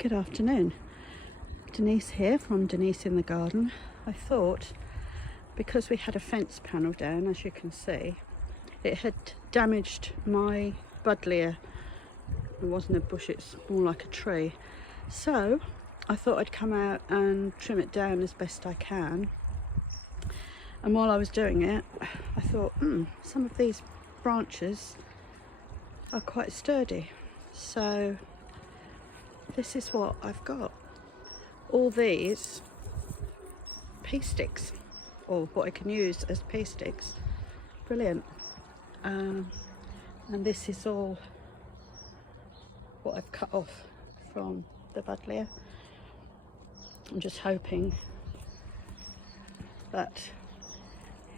Good afternoon, Denise here from Denise in the Garden. I thought, because we had a fence panel down, as you can see, it had damaged my buddleia. It wasn't a bush, it's more like a tree. So I thought I'd come out and trim it down as best I can. And while I was doing it, I thought, some of these branches are quite sturdy. So this is what I've got. All these pea sticks, or what I can use as pea sticks. Brilliant. And this is all what I've cut off from the buddleia. I'm just hoping that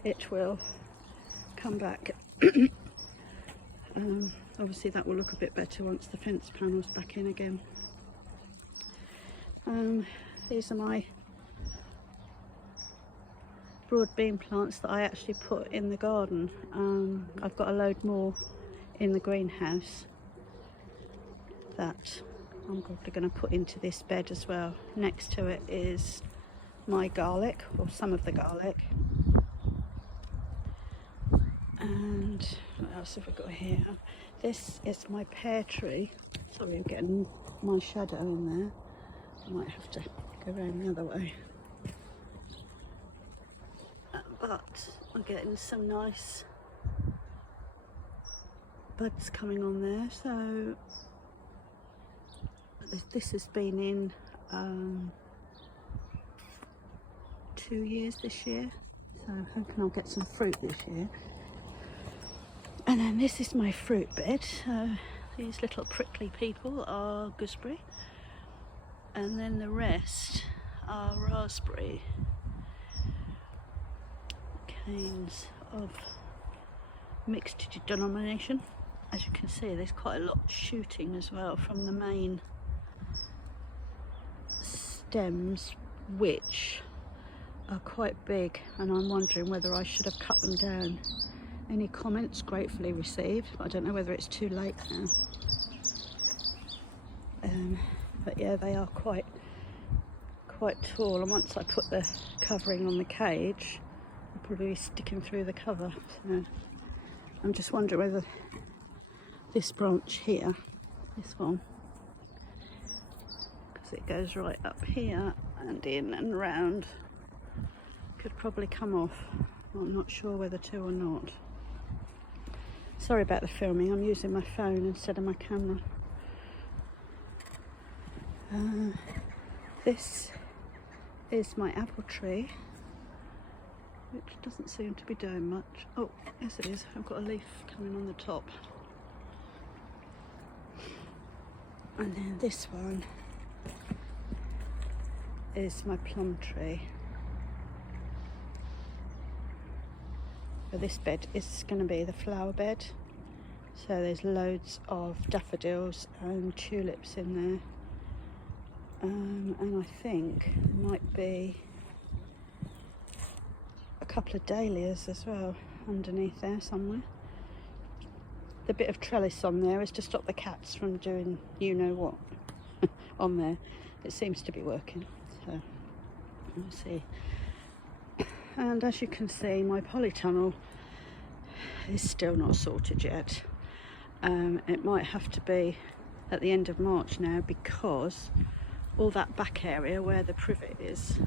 it will come back. Obviously that will look a bit better once the fence panel's back in again. These are my broad bean plants that I actually put in the garden. I've got a load more in the greenhouse that I'm probably going to put into this bed as well. Next to it is my garlic, or some of the garlic. And what else have we got here? This is my pear tree. Sorry, I'm getting my shadow in there. I might have to go around the other way. But I'm getting some nice buds coming on there. So this has been in 2 years this year. So I'm hoping I'll get some fruit this year. And then this is my fruit bed. These little prickly people are gooseberry. And then the rest are raspberry canes of mixed denomination. As you can see, there's quite a lot shooting as well from the main stems, which are quite big, and I'm wondering whether I should have cut them down. Any comments gratefully received. I don't know whether it's too late now. But yeah, they are quite tall, and once I put the covering on the cage, I'll probably be sticking through the cover. So I'm just wondering whether this branch here, this one, because it goes right up here and in and round, could probably come off. I'm not sure whether to or not. Sorry about the filming, I'm using my phone instead of my camera. This is my apple tree, which doesn't seem to be doing much. Oh, yes it is, I've got a leaf coming on the top. And then this one is my plum tree. So this bed is going to be the flower bed. So there's loads of daffodils and tulips in there. And I think there might be a couple of dahlias as well underneath there somewhere. The bit of trellis on there is to stop the cats from doing you know what on there. It seems to be working, so we'll see. And as you can see, my polytunnel is still not sorted yet. It might have to be at the end of March now, because all that back area where the privet is,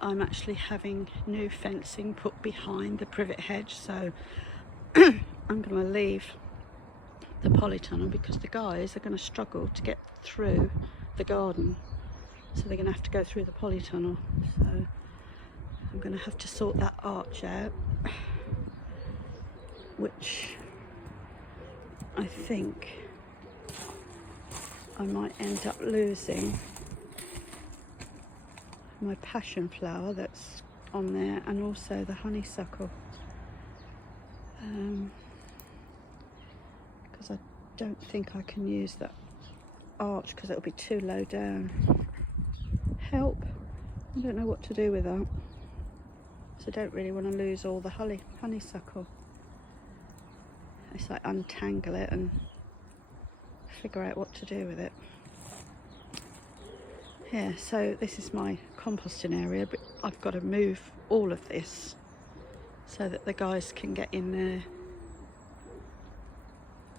I'm actually having new fencing put behind the privet hedge. So I'm going to leave the polytunnel because the guys are going to struggle to get through the garden. So they're going to have to go through the polytunnel. So I'm going to have to sort that arch out, which I think I might end up losing my passion flower that's on there, and also the honeysuckle, because I don't think I can use that arch because it'll be too low down. Help! I don't know what to do with that. So I don't really want to lose all the honeysuckle. It's like untangle it and figure out what to do with it. Yeah, so this is my composting area, but I've got to move all of this so that the guys can get in there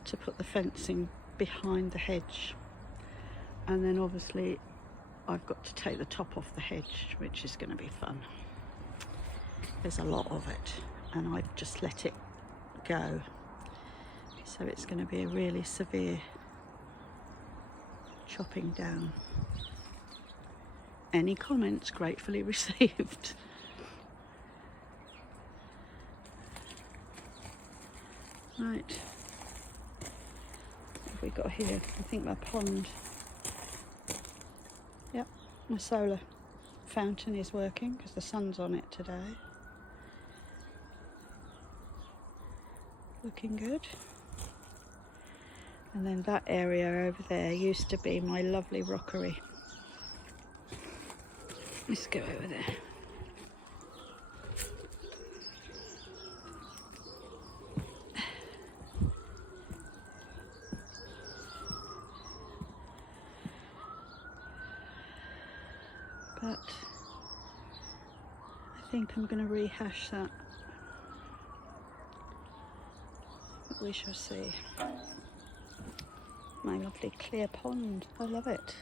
to put the fencing behind the hedge. And then obviously I've got to take the top off the hedge, which is going to be fun. There's a lot of it and I've just let it go. So it's going to be a really severe chopping down. Any comments gratefully received. Right, what have we got here? I think my pond. Yep, my solar fountain is working because the sun's on it today. Looking good. And then that area over there used to be my lovely rockery. Let's go over there. But I think I'm going to rehash that. But we shall see. My lovely clear pond. I love it.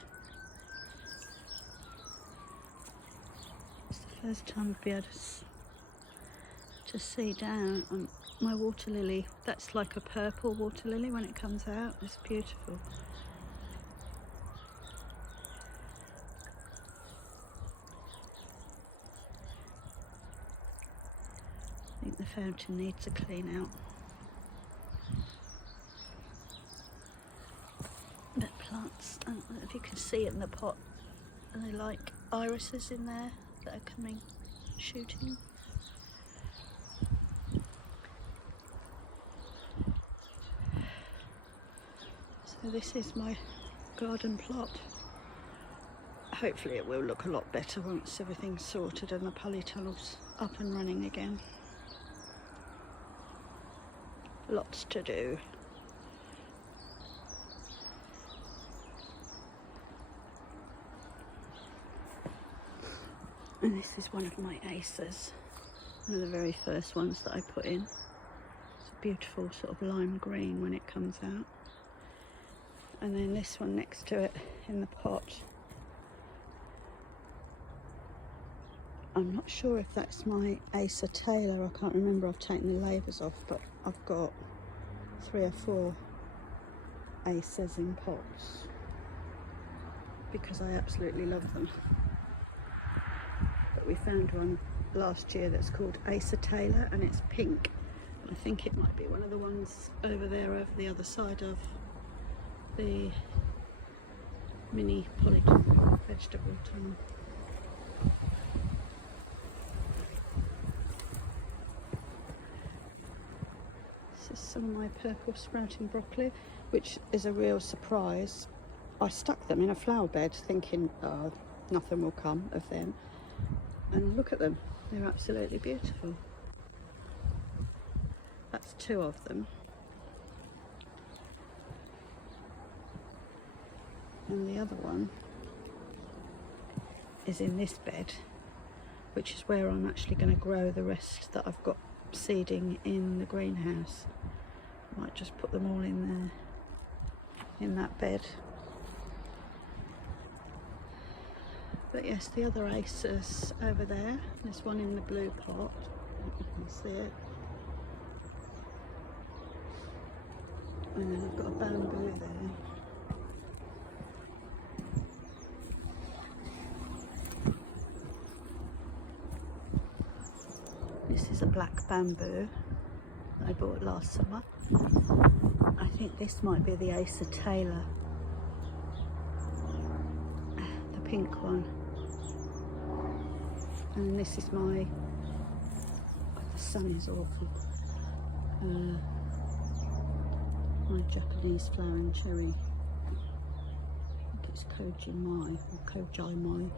It's the first time I've been able to see down on my water lily. That's like a purple water lily when it comes out. It's beautiful. I think the fountain needs a clean out. The plants, I don't know if you can see it in the pot, and they like irises in there that are coming, shooting. So this is my garden plot. Hopefully it will look a lot better once everything's sorted and the polytunnel's up and running again. Lots to do. And this is one of my acers, one of the very first ones that I put in. It's a beautiful sort of lime green when it comes out. And then this one next to it in the pot. I'm not sure if that's my Acer Taylor, I can't remember, I've taken the labels off, but I've got 3 or 4 Acers in pots because I absolutely love them. But we found one last year that's called Acer Taylor and it's pink. And I think it might be one of the ones over there over the other side of the mini Polytunnel vegetable tunnel. This is some of my purple sprouting broccoli, which is a real surprise. I stuck them in a flower bed thinking, oh, nothing will come of them. And look at them, they're absolutely beautiful. That's 2 of them. And the other one is in this bed, which is where I'm actually going to grow the rest that I've got seeding in the greenhouse. Might just put them all in there, in that bed. But yes, the other acers over there. There's one in the blue pot, you can see it. And then I've got a bamboo there. This is a black bamboo that I bought last summer. I think this might be the Acer Taylor, the pink one. And this is my, the sun is awful, my Japanese flowering cherry. I think it's Koji Mai or Kojai Mai.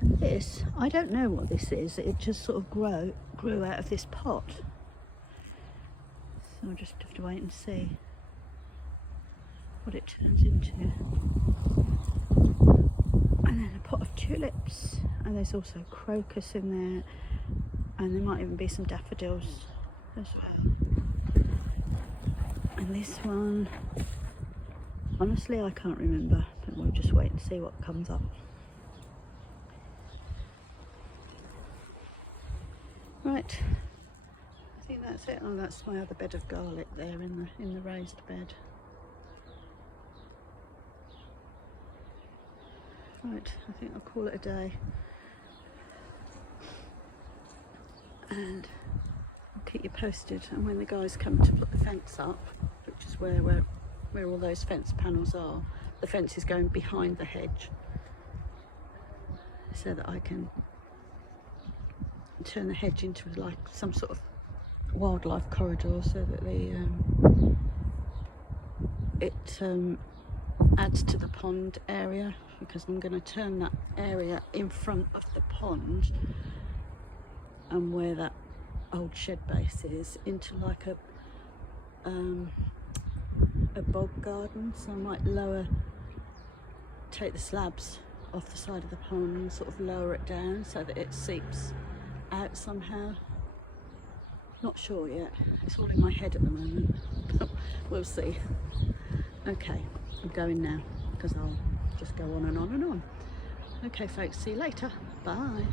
And this, I don't know what this is, it just sort of grew out of this pot. So I'll just have to wait and see. what it turns into. And then a pot of tulips, and there's also crocus in there, and there might even be some daffodils as well. And this one, honestly I can't remember, but we'll just wait and see what comes up. Right, I think that's it. Oh, that's my other bed of garlic there in the raised bed. Right, I think I'll call it a day, and I'll keep you posted. And when the guys come to put the fence up, which is where all those fence panels are, the fence is going behind the hedge, so that I can turn the hedge into like some sort of wildlife corridor, so that it adds to the pond area, because I'm going to turn that area in front of the pond and where that old shed base is into like a bog garden. So I might take the slabs off the side of the pond and sort of lower it down so that it seeps out somehow. Not sure yet, it's all in my head at the moment, but we'll see. Okay, I'm going now because I'll just go on and on and on. Okay folks, see you later, bye.